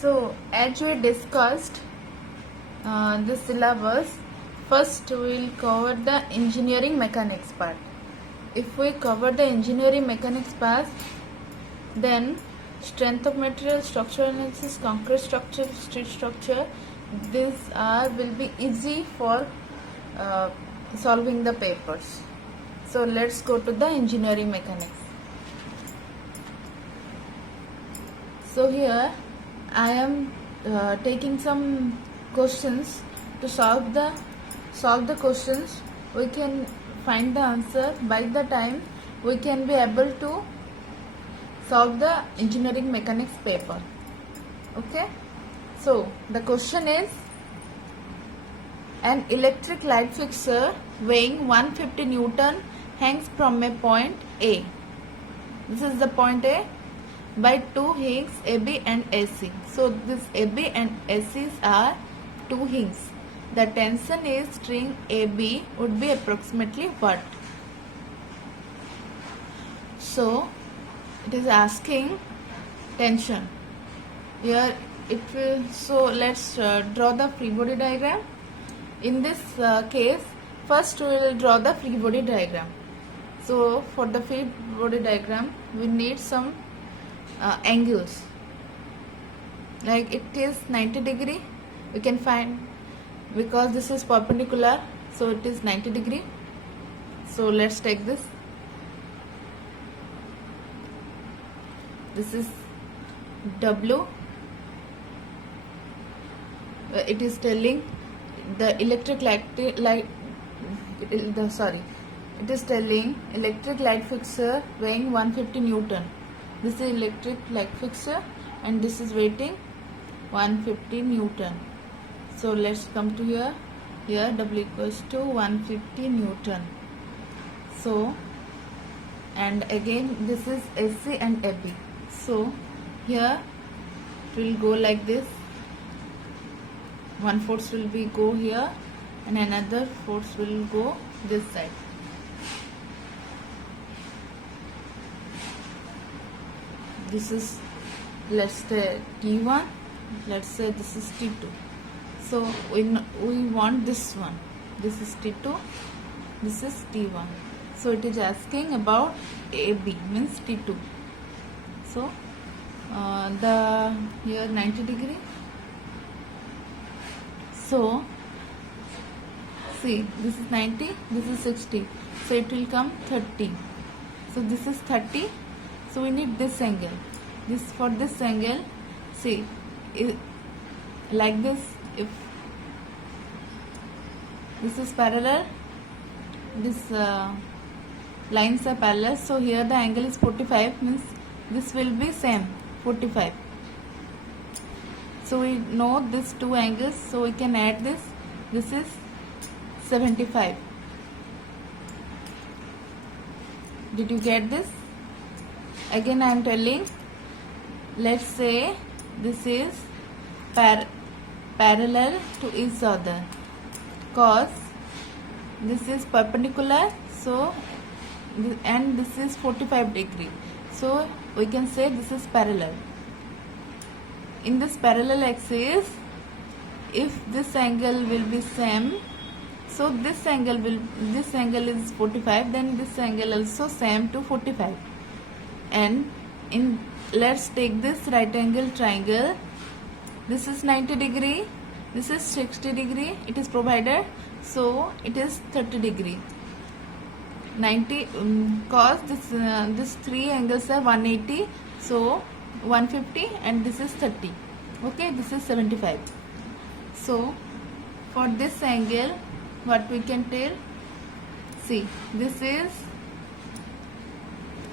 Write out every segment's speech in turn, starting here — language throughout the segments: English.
So, as we discussed the syllabus, first we will cover the engineering mechanics part. If we cover the engineering mechanics part, then strength of material, structural analysis, concrete structure, steel structure, these will be easy for solving the papers. So let's go to the engineering mechanics. So here I am taking some questions. To solve the questions, we can find the answer. By the time we can be able to solve the engineering mechanics paper. Okay, so the question is, an electric light fixture weighing 150 Newton hangs from a point A. This is the point A by two hinges AB and AC. So this AB and AC are two hinges. The tension is string AB would be approximately what? So it is asking tension. Here it will. So let's draw the free body diagram. In this case, first we will draw the free body diagram. So for the free body diagram, we need some angles. Like it is 90 degree. We can find, because this is perpendicular, so it is 90 degree. So let's take this. This is W. It is telling the electric light. It is telling electric light fixture weighing 150 Newton. This is electric light fixture and this is weighing 150 Newton. So let's come to here. Here W equals to 150 Newton. So, and again this is AC and AB. So here it will go like this. One force will be go here and another force will go this side. This is, let's say T1, let's say this is T2. So we want this one. This is T2, this is T1. So it is asking about AB, means T2. So the here 90 degree. So see, this is 90, this is 60. So it will come 30. So this is 30. So we need this angle. This, for this angle, see, like this, if this is parallel, this lines are parallel. So here the angle is 45, means this will be same, 45. So we know these two angles, so we can add this. This is 75. Did you get this? Again I am telling, let's say this is parallel to each other, cause this is perpendicular, so and this is 45 degree. So we can say this is parallel. In this parallel axis, if this angle will be same, so this angle is 45, then this angle also same to 45. And in, let's take this right angle triangle. This is 90 degree, this is 60 degree, it is provided, so it is 30 degree. 90 cause this three angles are 180, so 150 and this is 30. Okay, this is 75. So for this angle, what we can tell, see, this is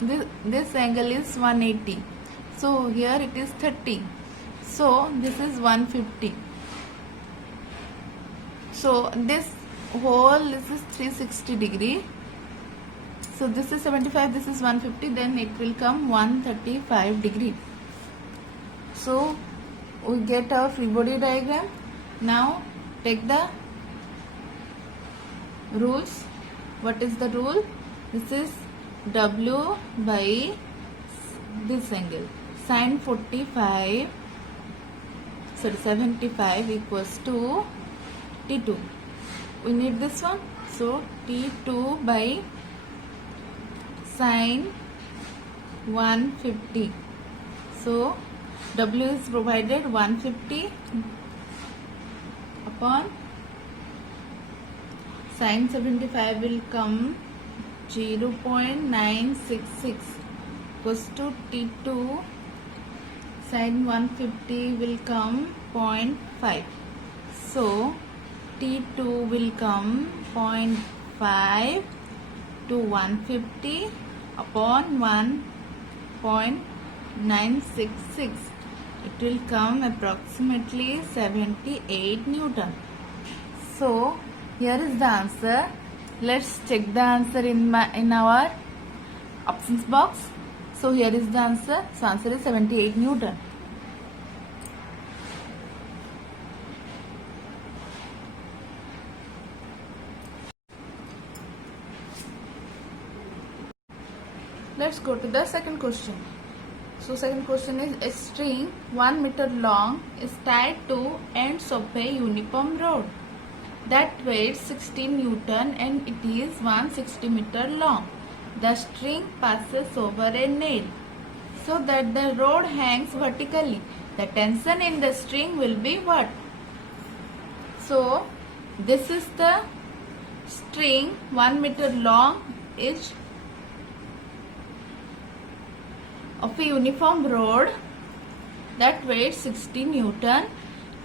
this angle is 180, so here it is 30, so this is 150. So this whole, this is 360 degree. So this is 75, this is 150, then it will come 135 degree. So we get our free body diagram. Now take the rules. What is the rule? This is W by this angle, sine 45 sorry 75 equals to T2. We need this one, so T2 by sine 150. So W is provided 150 upon sine 75 will come 0.966 equals to T2 sine 150 will come 0.5. So T2 will come 0.5 to 150 upon 1.966. It will come approximately 78 Newton. So here is the answer. Let's check the answer in our options box. So here is the answer. So answer is 78 Newton. Let's go to the second question. So second question is, a string 1 meter long is tied to ends of a uniform rod that weighs 60 Newton and it is 160 meter long. The string passes over a nail so that the rod hangs vertically. The tension in the string will be what? So this is the string 1 meter long is of a uniform rod that weighs 60 Newton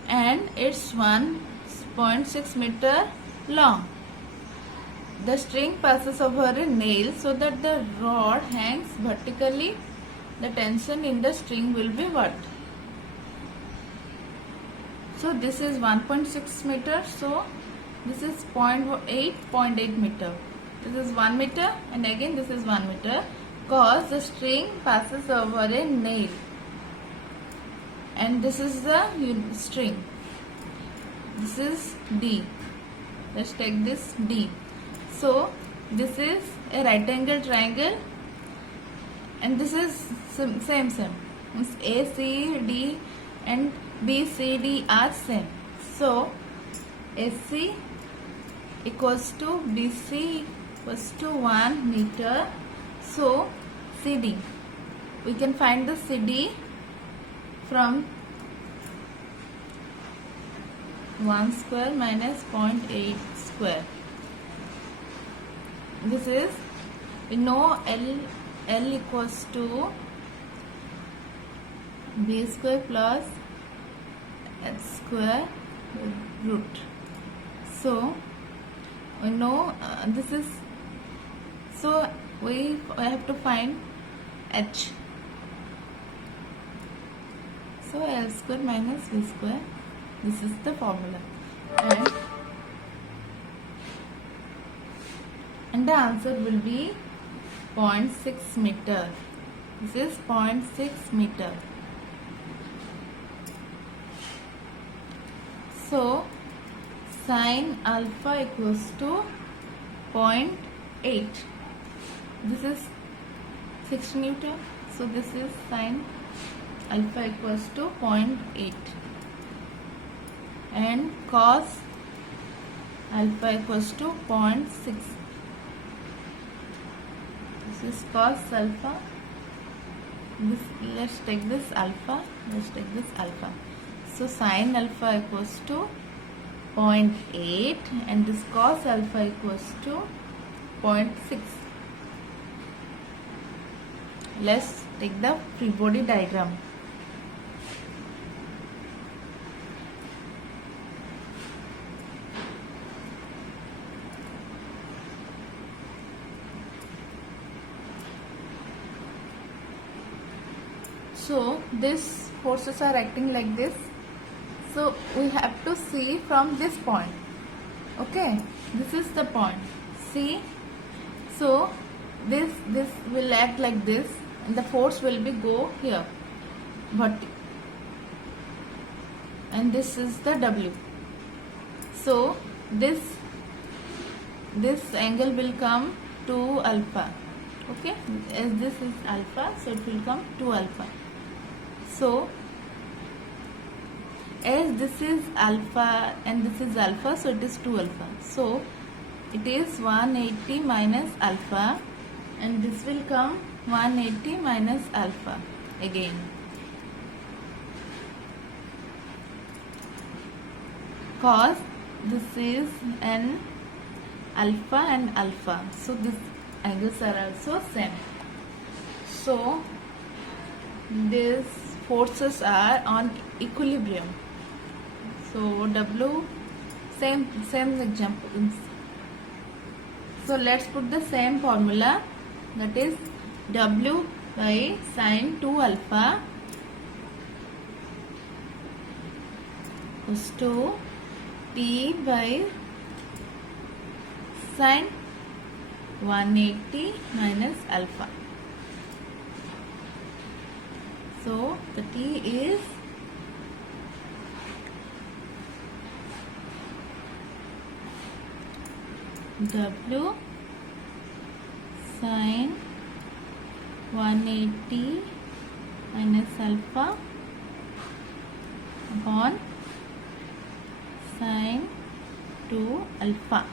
and it's 1.6 meter long. The string passes over a nail so that the rod hangs vertically. The tension in the string will be what? So this is 1.6 meter. So this is 0.8 meter. This is 1 meter and again this is 1 meter. Because the string passes over a nail and this is the string. This is D. Let's take this D. So this is a right angle triangle and this is same. Means ACD and BCD are same. So AC equals to BC equals to 1 meter. So CD, we can find the CD from 1 square minus 0.8 square. This is, we know L equals to B square plus H square root. So we know this is, so we have to find H. So L square minus V square. This is the formula. And the answer will be 0.6 meter. This is 0.6 meter. So sine alpha equals to 0.8. This is 6 Newton. So this is sine alpha equals to 0.8 and cos alpha equals to 0.6. This is cos alpha. Let's take this alpha. So sine alpha equals to 0.8 and this cos alpha equals to 0.6. Let's take the free body diagram. So these forces are acting like this. So we have to see from this point. Okay, this is the point. See, so this will act like this, and the force will be go here, and this is the W. So this angle will come 2 alpha. Okay, as this is alpha, so it will come 2 alpha. So as this is alpha and this is alpha, so it is 2 alpha. So it is 180 minus alpha, and this will come 180 minus alpha again. Cos this is an alpha and alpha, so these angles are also same. So these forces are on equilibrium. So W, same example. So let's put the same formula, that is W by sine 2 alpha is to T by sine 180 minus alpha. So the T is W sine 180 minus alpha upon sine 2 alpha.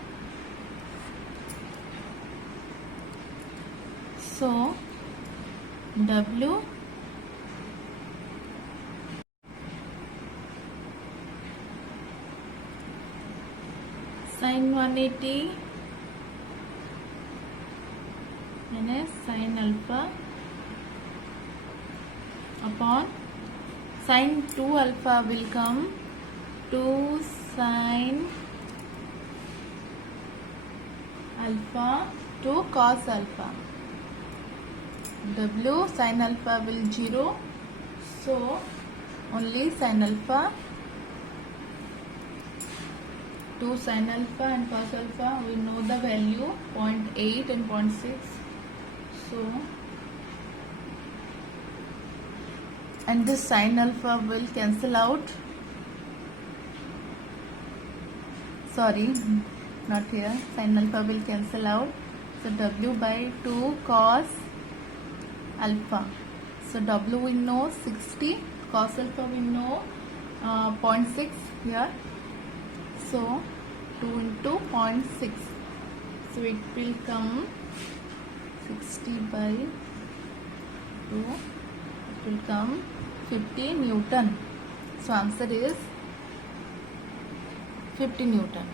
So W sine 180 minus sine alpha upon sine 2 alpha will come 2 sine alpha to cos alpha. W sine alpha will 0, so only sine alpha, 2 sine alpha and cos alpha, we know the value 0.8 and 0.6. So and this sine alpha will cancel out, sorry, not here, sine alpha will cancel out, so W by 2 cos alpha. So W we know 60, cos alpha we know 0.6 here, so 2 into 0.6, so it will come 60 by 2, it will come 50 Newton. So answer is 50 Newton.